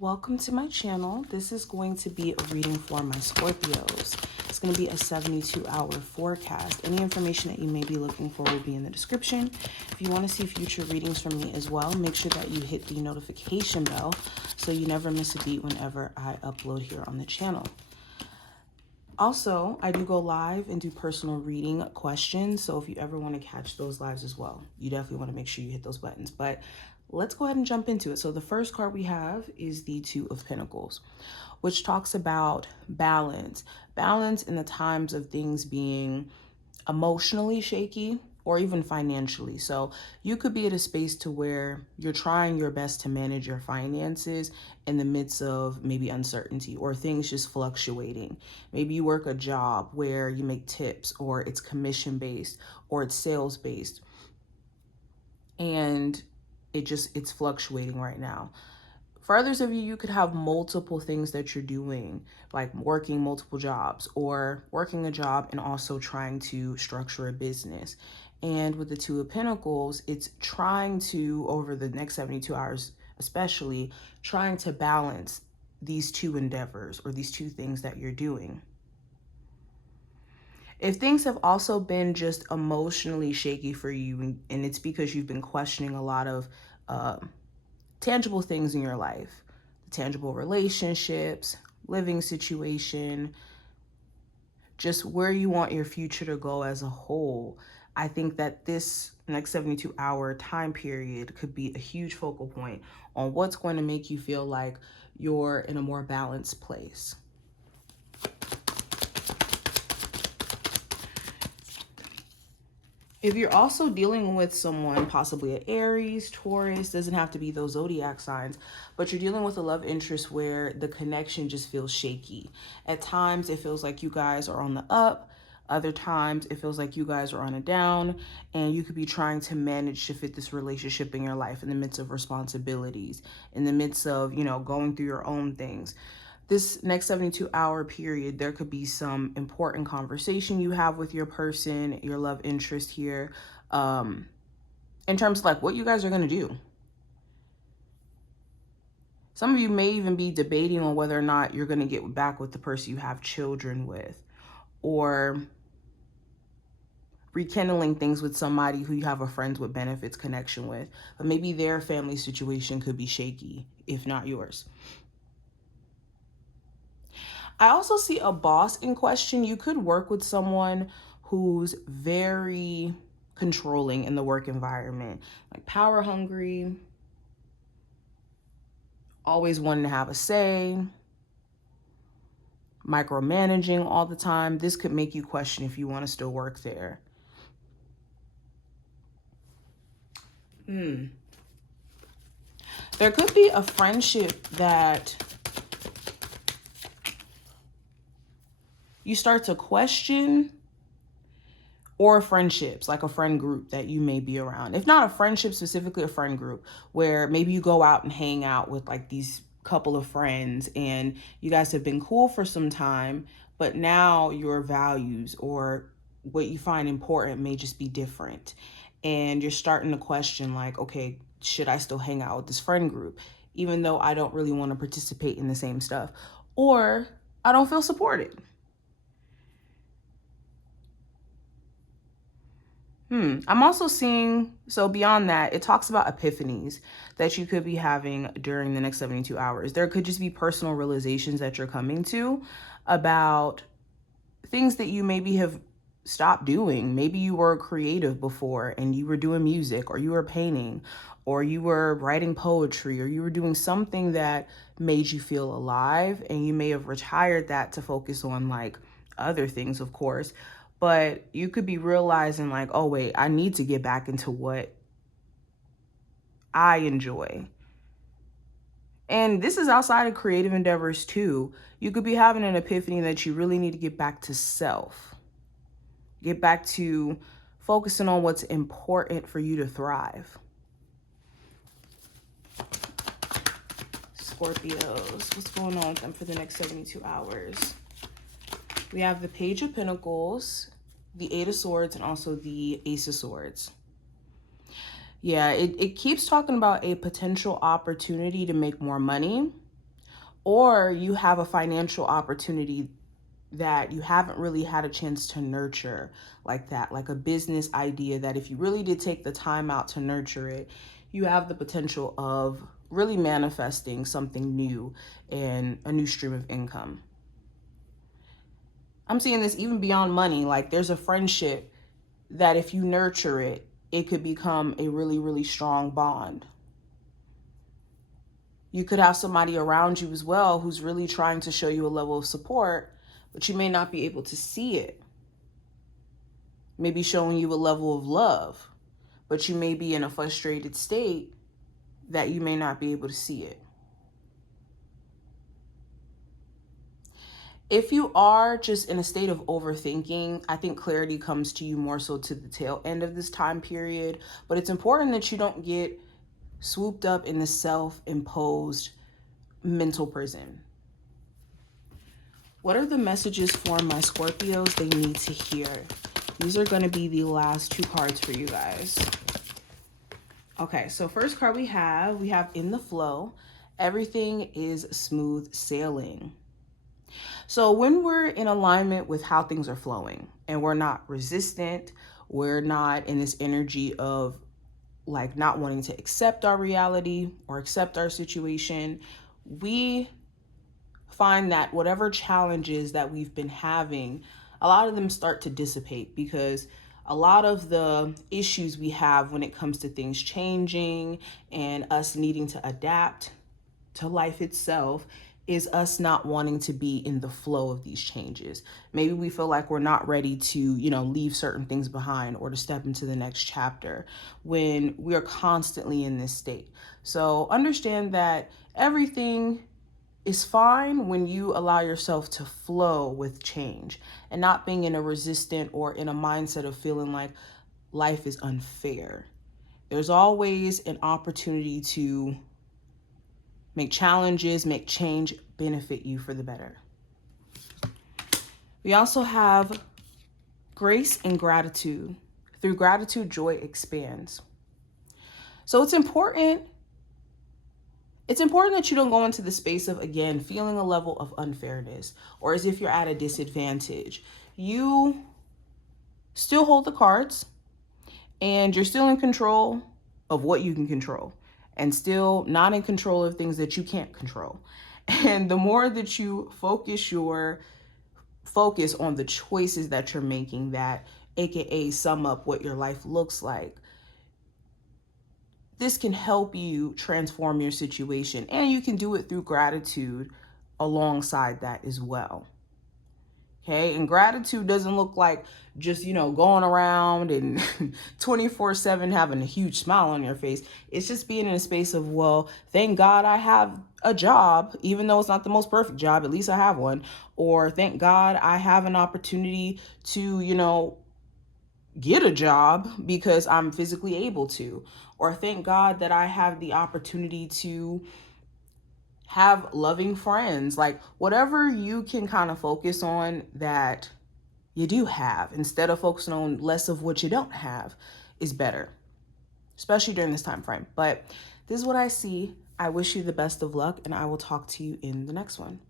Welcome to my channel. This is going to be a reading for my Scorpios. It's going to be a 72-hour forecast. Any information that you may be looking for will be in the description. If you want to see future readings from me as well, make sure that you hit the notification bell so you never miss a beat whenever I upload here on the channel. Also, I do go live and do personal reading questions, so if you ever want to catch those lives as well, you definitely want to make sure you hit those buttons. But let's go ahead and jump into it. So the first card we have is the Two of Pentacles, which talks about balance. Balance in the times of things being emotionally shaky or even financially. So you could be at a space to where you're trying your best to manage your finances in the midst of maybe uncertainty or things just fluctuating. Maybe you work a job where you make tips, or it's commission based, or it's sales based, and it's fluctuating right now. For others of you, you could have multiple things that you're doing, like working multiple jobs or working a job and also trying to structure a business. And with the Two of Pentacles, it's trying to, over the next 72 hours especially, trying to balance these two endeavors or these two things that you're doing. If things have also been just emotionally shaky for you, and it's because you've been questioning a lot of tangible things in your life, tangible relationships, living situation, just where you want your future to go as a whole, I think that this next 72-hour time period could be a huge focal point on what's going to make you feel like you're in a more balanced place. If you're also dealing with someone, possibly an Aries, Taurus, doesn't have to be those zodiac signs, but you're dealing with a love interest where the connection just feels shaky. At times, it feels like you guys are on the up. Other times, it feels like you guys are on a down, and you could be trying to manage to fit this relationship in your life in the midst of responsibilities, in the midst of, going through your own things. This next 72-hour period, there could be some important conversation you have with your person, your love interest here, in terms of like what you guys are going to do. Some of you may even be debating on whether or not you're going to get back with the person you have children with, or rekindling things with somebody who you have a friends with benefits connection with. But maybe their family situation could be shaky, if not yours. I also see a boss in question. You could work with someone who's very controlling in the work environment, like power hungry, always wanting to have a say, micromanaging all the time. This could make you question if you want to still work there. There could be a friendship that you start to question, or friendships, like a friend group that you may be around. If not a friendship, specifically a friend group where maybe you go out and hang out with like these couple of friends and you guys have been cool for some time, but now your values or what you find important may just be different. And you're starting to question like, okay, should I still hang out with this friend group, even though I don't really want to participate in the same stuff, or I don't feel supported? I'm also seeing, so beyond that, it talks about epiphanies that you could be having during the next 72 hours. There could just be personal realizations that you're coming to about things that you maybe have stopped doing. Maybe you were creative before and you were doing music, or you were painting, or you were writing poetry, or you were doing something that made you feel alive, and you may have retired that to focus on like other things, of course. But you could be realizing like, oh, wait, I need to get back into what I enjoy. And this is outside of creative endeavors too. You could be having an epiphany that you really need to get back to self. Get back to focusing on what's important for you to thrive. Scorpios, what's going on with them for the next 72 hours? We have the Page of Pentacles, the Eight of Swords, and also the Ace of Swords. Yeah, it keeps talking about a potential opportunity to make more money. or you have a financial opportunity that you haven't really had a chance to nurture like that, like a business idea that if you really did take the time out to nurture it, you have the potential of really manifesting something new and a new stream of income. I'm seeing this even beyond money. Like there's a friendship that if you nurture it, it could become a really, really strong bond. You could have somebody around you as well who's really trying to show you a level of support, but you may not be able to see it. Maybe showing you a level of love, but you may be in a frustrated state that you may not be able to see it. If you are just in a state of overthinking, I think clarity comes to you more so to the tail end of this time period, but it's important that you don't get swooped up in the self-imposed mental prison. What are the messages for my Scorpios they need to hear? These are going to be the last two cards for you guys. Okay, so first card we have in the flow. Everything is smooth sailing. So when we're in alignment with how things are flowing and we're not resistant, we're not in this energy of like not wanting to accept our reality or accept our situation, we find that whatever challenges that we've been having, a lot of them start to dissipate because a lot of the issues we have when it comes to things changing and us needing to adapt to life itself is us not wanting to be in the flow of these changes. Maybe we feel like we're not ready to, leave certain things behind or to step into the next chapter when we are constantly in this state. So understand that everything is fine when you allow yourself to flow with change and not being in a resistant or in a mindset of feeling like life is unfair. There's always an opportunity to make challenges, make change benefit you for the better. We also have grace and gratitude. Through gratitude, joy expands. So it's important that you don't go into the space of, again, feeling a level of unfairness or as if you're at a disadvantage. You still hold the cards and you're still in control of what you can control and still not in control of things that you can't control. And the more that you focus on the choices that you're making that AKA sum up what your life looks like, this can help you transform your situation, and you can do it through gratitude alongside that as well. Okay, and gratitude doesn't look like just, going around and 24/7 having a huge smile on your face. It's just being in a space of, well, thank God I have a job, even though it's not the most perfect job, at least I have one. Or thank God I have an opportunity to, get a job because I'm physically able to. Or thank God that I have the opportunity to have loving friends. Like whatever you can kind of focus on that you do have instead of focusing on less of what you don't have is better, especially during this time frame. But this is what I see. I wish you the best of luck, and I will talk to you in the next one.